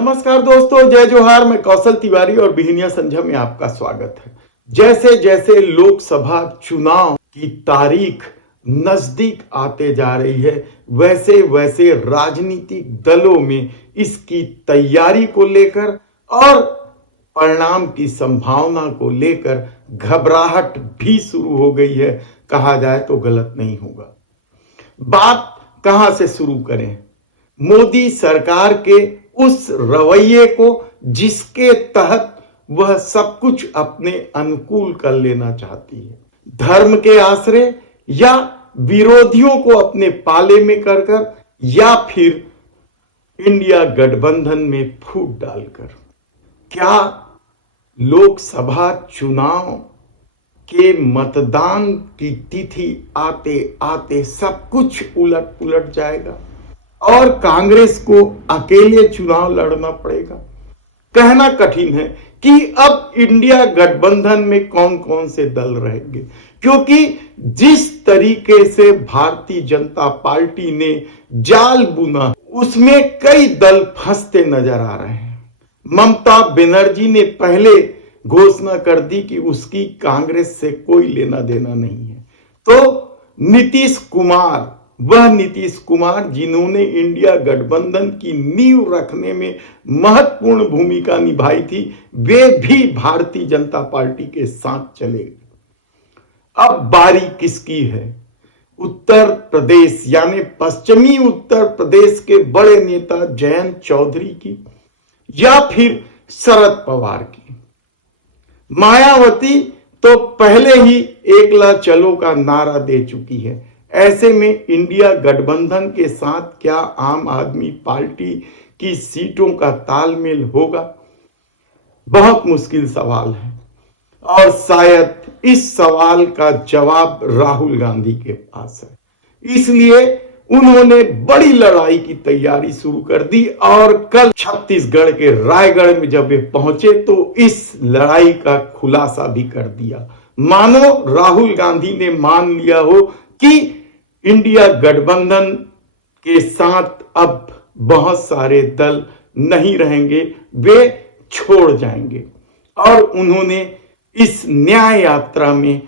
नमस्कार दोस्तों, जय जोहार। मैं कौशल तिवारी और बिहनिया संझा में आपका स्वागत है। जैसे जैसे लोकसभा चुनाव की तारीख नजदीक आते जा रही है, वैसे वैसे राजनीतिक दलों में इसकी तैयारी को लेकर और परिणाम की संभावना को लेकर घबराहट भी शुरू हो गई है। कहा जाए तो गलत नहीं होगा। बात कहां से शुरू करें? मोदी सरकार के उस रवैये को जिसके तहत वह सब कुछ अपने अनुकूल कर लेना चाहती है, धर्म के आश्रय या विरोधियों को अपने पाले में कर कर या फिर इंडिया गठबंधन में फूट डालकर। क्या लोकसभा चुनाव के मतदान की तिथि आते आते सब कुछ उलट पुलट जाएगा और कांग्रेस को अकेले चुनाव लड़ना पड़ेगा? कहना कठिन है कि अब इंडिया गठबंधन में कौन कौन से दल रहेंगे, क्योंकि जिस तरीके से भारतीय जनता पार्टी ने जाल बुना उसमें कई दल फंसते नजर आ रहे हैं। ममता बनर्जी ने पहले घोषणा कर दी कि उसकी कांग्रेस से कोई लेना देना नहीं है, तो नीतीश कुमार, वह नीतीश कुमार जिन्होंने इंडिया गठबंधन की नींव रखने में महत्वपूर्ण भूमिका निभाई थी, वे भी भारतीय जनता पार्टी के साथ चले गए। अब बारी किसकी है? उत्तर प्रदेश यानी पश्चिमी उत्तर प्रदेश के बड़े नेता जयंत चौधरी की या फिर शरद पवार की? मायावती तो पहले ही एकला चलो का नारा दे चुकी है। ऐसे में इंडिया गठबंधन के साथ क्या आम आदमी पार्टी की सीटों का तालमेल होगा? बहुत मुश्किल सवाल है और शायद इस सवाल का जवाब राहुल गांधी के पास है। इसलिए उन्होंने बड़ी लड़ाई की तैयारी शुरू कर दी और कल छत्तीसगढ़ के रायगढ़ में जब वे पहुंचे तो इस लड़ाई का खुलासा भी कर दिया। मानो राहुल गांधी ने मान लिया हो कि इंडिया गठबंधन के साथ अब बहुत सारे दल नहीं रहेंगे, वे छोड़ जाएंगे। और उन्होंने इस न्याय यात्रा में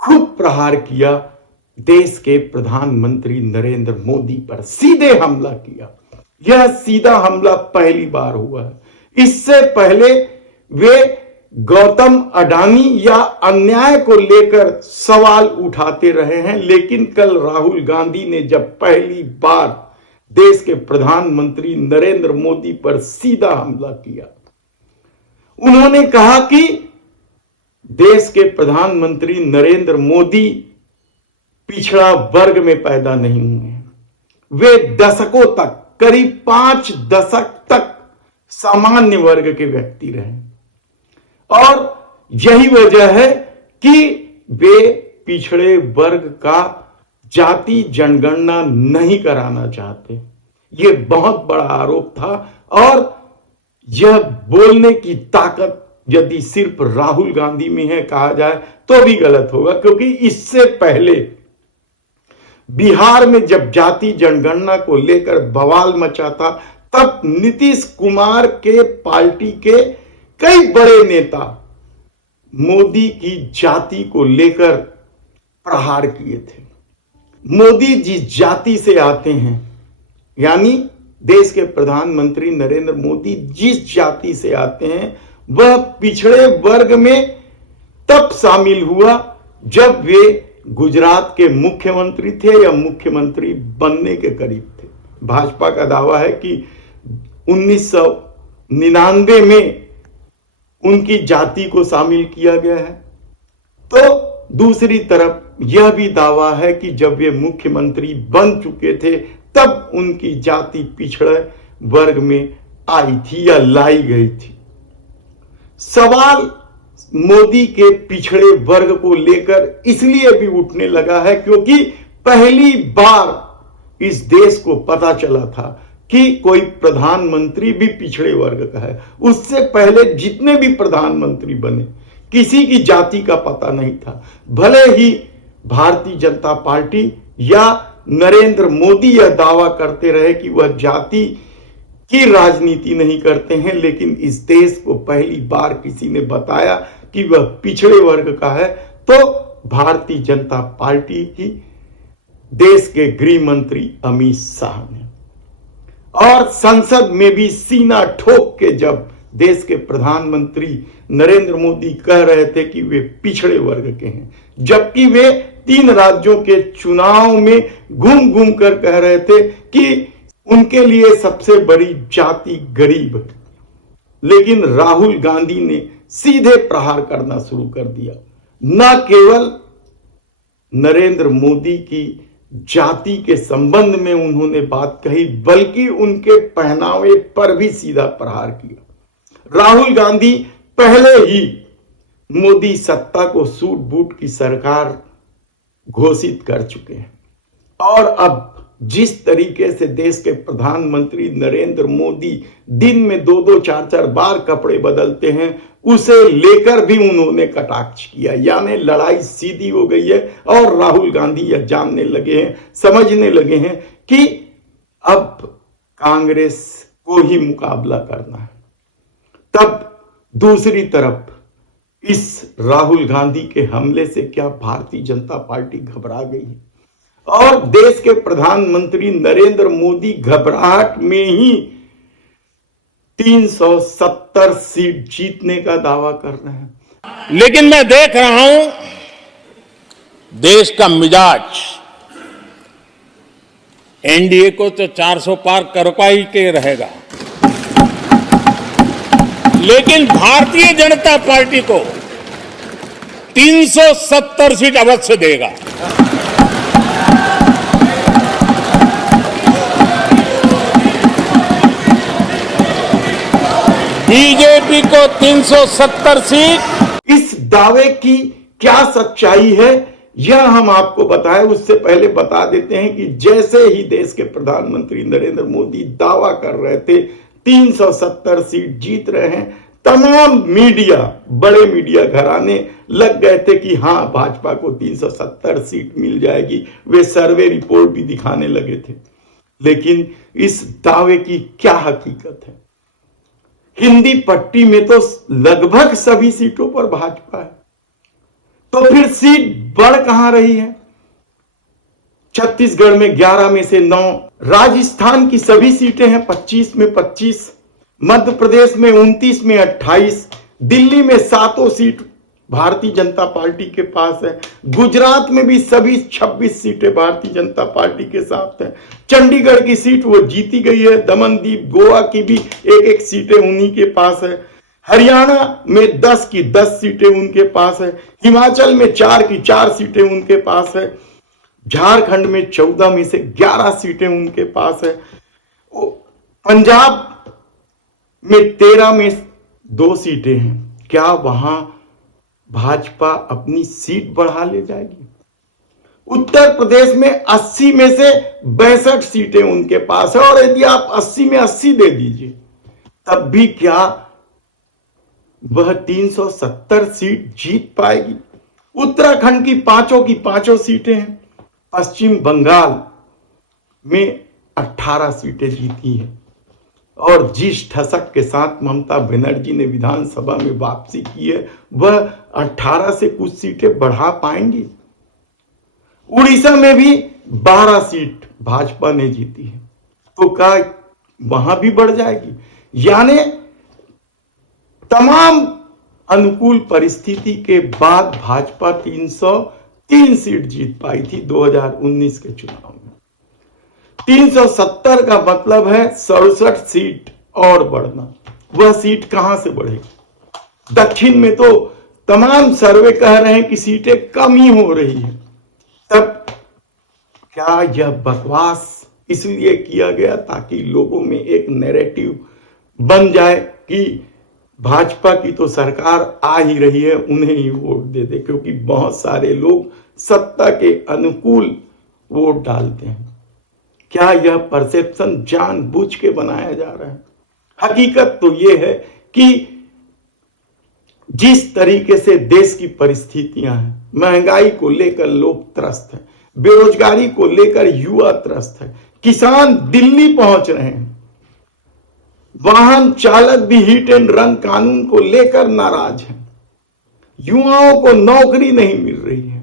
खूब प्रहार किया, देश के प्रधानमंत्री नरेंद्र मोदी पर सीधे हमला किया। यह सीधा हमला पहली बार हुआ है। इससे पहले वे गौतम अडानी या अन्याय को लेकर सवाल उठाते रहे हैं, लेकिन कल राहुल गांधी ने जब पहली बार देश के प्रधानमंत्री नरेंद्र मोदी पर सीधा हमला किया, उन्होंने कहा कि देश के प्रधानमंत्री नरेंद्र मोदी पिछड़ा वर्ग में पैदा नहीं हुए हैं। वे दशकों तक, करीब 5 दशक तक सामान्य वर्ग के व्यक्ति रहे और यही वजह है कि वे पिछड़े वर्ग का जाति जनगणना नहीं कराना चाहते। यह बहुत बड़ा आरोप था और यह बोलने की ताकत यदि सिर्फ राहुल गांधी में है कहा जाए तो भी गलत होगा, क्योंकि इससे पहले बिहार में जब जाति जनगणना को लेकर बवाल मचा था तब नीतीश कुमार के पार्टी के कई बड़े नेता मोदी की जाति को लेकर प्रहार किए थे। मोदी जिस जाति से आते हैं, यानी देश के प्रधानमंत्री नरेंद्र मोदी जिस जाति से आते हैं, वह पिछड़े वर्ग में तब शामिल हुआ जब वे गुजरात के मुख्यमंत्री थे या मुख्यमंत्री बनने के करीब थे। भाजपा का दावा है कि 1999 में उनकी जाति को शामिल किया गया है। तो दूसरी तरफ यह भी दावा है कि जब वे मुख्यमंत्री बन चुके थे तब उनकी जाति पिछड़े वर्ग में आई थी या लाई गई थी। सवाल मोदी के पिछड़े वर्ग को लेकर इसलिए भी उठने लगा है क्योंकि पहली बार इस देश को पता चला था कि कोई प्रधानमंत्री भी पिछड़े वर्ग का है। उससे पहले जितने भी प्रधानमंत्री बने किसी की जाति का पता नहीं था। भले ही भारतीय जनता पार्टी या नरेंद्र मोदी यह दावा करते रहे कि वह जाति की राजनीति नहीं करते हैं, लेकिन इस देश को पहली बार किसी ने बताया कि वह पिछड़े वर्ग का है तो भारतीय जनता पार्टी की देश के गृह मंत्री अमित शाह ने। और संसद में भी सीना ठोक के जब देश के प्रधानमंत्री नरेंद्र मोदी कह रहे थे कि वे पिछड़े वर्ग के हैं, जबकि वे 3 राज्यों के चुनाव में घूम घूम कर कह रहे थे कि उनके लिए सबसे बड़ी जाति गरीब है, लेकिन राहुल गांधी ने सीधे प्रहार करना शुरू कर दिया। न केवल नरेंद्र मोदी की जाति के संबंध में उन्होंने बात कही, बल्कि उनके पहनावे पर भी सीधा प्रहार किया। राहुल गांधी पहले ही मोदी सत्ता को सूट बूट की सरकार घोषित कर चुके हैं, और अब जिस तरीके से देश के प्रधानमंत्री नरेंद्र मोदी दिन में 2-2, 4-4 बार कपड़े बदलते हैं, उसे लेकर भी उन्होंने कटाक्ष किया। यानी लड़ाई सीधी हो गई है और राहुल गांधी यह जानने लगे हैं, समझने लगे हैं कि अब कांग्रेस को ही मुकाबला करना है। तब दूसरी तरफ इस राहुल गांधी के हमले से क्या भारतीय जनता पार्टी घबरा गई है, और देश के प्रधानमंत्री नरेंद्र मोदी घबराहट में ही 370 सीट जीतने का दावा कर रहे हैं। लेकिन मैं देख रहा हूं देश का मिजाज एनडीए को तो 400 पार कर पाई के रहेगा, लेकिन भारतीय जनता पार्टी को 370 सीट अवश्य देगा। बीजेपी को 370 सीट। इस दावे की क्या सच्चाई है यह हम आपको बताएं, उससे पहले बता देते हैं कि जैसे ही देश के प्रधानमंत्री नरेंद्र मोदी दावा कर रहे थे 370 सीट जीत रहे हैं, तमाम मीडिया, बड़े मीडिया घराने लग गए थे कि हां भाजपा को 370 सीट मिल जाएगी। वे सर्वे रिपोर्ट भी दिखाने लगे थे, लेकिन इस दावे की क्या हकीकत है? हिंदी पट्टी में तो लगभग सभी सीटों पर भाजपा है, तो फिर सीट बढ़ कहां रही है? छत्तीसगढ़ में 11 में से 9, राजस्थान की सभी सीटें हैं 25 में 25, मध्य प्रदेश में 29 में 28, दिल्ली में 7 सीट भारतीय जनता पार्टी के पास है, गुजरात में भी सभी 26 सीटें भारतीय जनता पार्टी के साथ हैं, चंडीगढ़ की सीट वो जीती गई है, दमनदीप, गोवा की भी 1-1 सीटें उन्हीं के पास है, हरियाणा में 10 की 10 सीटें उनके पास है, हिमाचल में 4 की 4 सीटें उनके पास है, झारखंड में 14 में से 11 सीटें उनके पास है, पंजाब में 13 में 2 सीटें हैं। क्या वहां भाजपा अपनी सीट बढ़ा ले जाएगी? उत्तर प्रदेश में 80 में से 62 सीटें उनके पास है, और यदि आप 80 में 80 दे दीजिए तब भी क्या वह 370 सीट जीत पाएगी? उत्तराखंड की पांचों सीटें हैं, पश्चिम बंगाल में 18 सीटें जीती हैं, और जिस ठसक के साथ ममता बनर्जी ने विधानसभा में वापसी की है वह 18 से कुछ सीटें बढ़ा पाएंगी। उड़ीसा में भी 12 सीट भाजपा ने जीती है, तो क्या वहां भी बढ़ जाएगी? यानी तमाम अनुकूल परिस्थिति के बाद भाजपा 303 सीट जीत पाई थी 2019 के चुनाव में। 370 का मतलब है 67 सीट और बढ़ना। वह सीट कहां से बढ़ेगी? दक्षिण में तो तमाम सर्वे कह रहे हैं कि सीटें कम ही हो रही है। तब क्या यह बकवास इसलिए किया गया ताकि लोगों में एक नैरेटिव बन जाए कि भाजपा की तो सरकार आ ही रही है, उन्हें ही वोट दे दे, क्योंकि बहुत सारे लोग सत्ता के अनुकूल वोट डालते हैं। क्या यह परसेप्शन जानबूझ के बनाया जा रहा है? हकीकत तो यह है कि जिस तरीके से देश की परिस्थितियां हैं, महंगाई को लेकर लोग त्रस्त हैं, बेरोजगारी को लेकर युवा त्रस्त है, किसान दिल्ली पहुंच रहे हैं, वाहन चालक भी हिट एंड रन कानून को लेकर नाराज हैं। युवाओं को नौकरी नहीं मिल रही है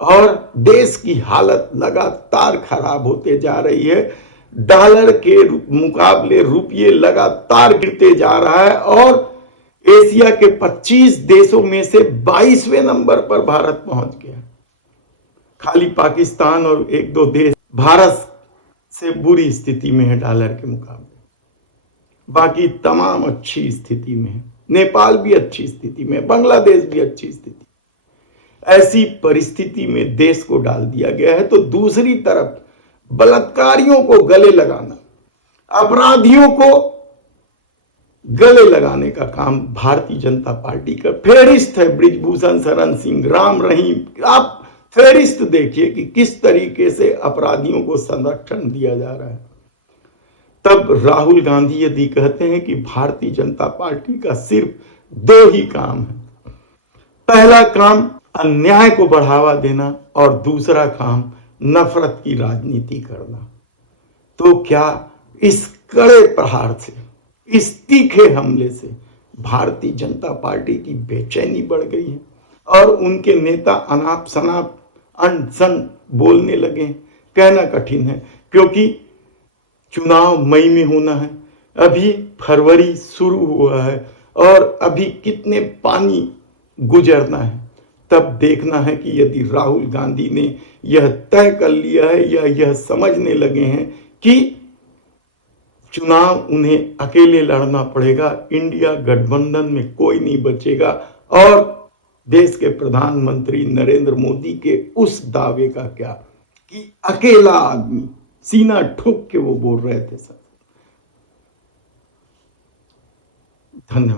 और देश की हालत लगातार खराब होते जा रही है। डॉलर के मुकाबले रुपये लगातार गिरते जा रहा है और एशिया के 25 देशों में से 22वें नंबर पर भारत पहुंच गया। खाली पाकिस्तान और एक दो देश भारत से बुरी स्थिति में है डॉलर के मुकाबले, बाकी तमाम अच्छी स्थिति में है। नेपाल भी अच्छी स्थिति में, बांग्लादेश भी अच्छी स्थिति। ऐसी परिस्थिति में देश को डाल दिया गया है। तो दूसरी तरफ बलात्कारियों को गले लगाना, अपराधियों को गले लगाने का काम भारतीय जनता पार्टी का फेरिस्त है। बृजभूषण शरण सिंह, राम रहीम, आप फेरिस्त देखिए कि किस तरीके से अपराधियों को संरक्षण दिया जा रहा है। तब राहुल गांधी यदि कहते हैं कि भारतीय जनता पार्टी का सिर्फ दो ही काम है, पहला काम अन्याय को बढ़ावा देना और दूसरा काम नफरत की राजनीति करना, तो क्या इस कड़े प्रहार से, इस तीखे हमले से भारतीय जनता पार्टी की बेचैनी बढ़ गई है और उनके नेता अनाप शनाप अनशन बोलने लगे? कहना कठिन है क्योंकि चुनाव मई में होना है, अभी फरवरी शुरू हुआ है और अभी कितने पानी गुजरना है। तब देखना है कि यदि राहुल गांधी ने यह तय कर लिया है या यह समझने लगे हैं कि चुनाव उन्हें अकेले लड़ना पड़ेगा, इंडिया गठबंधन में कोई नहीं बचेगा। और देश के प्रधानमंत्री नरेंद्र मोदी के उस दावे का क्या कि अकेला आदमी, सीना ठोक के वो बोल रहे थे सर। धन्यवाद।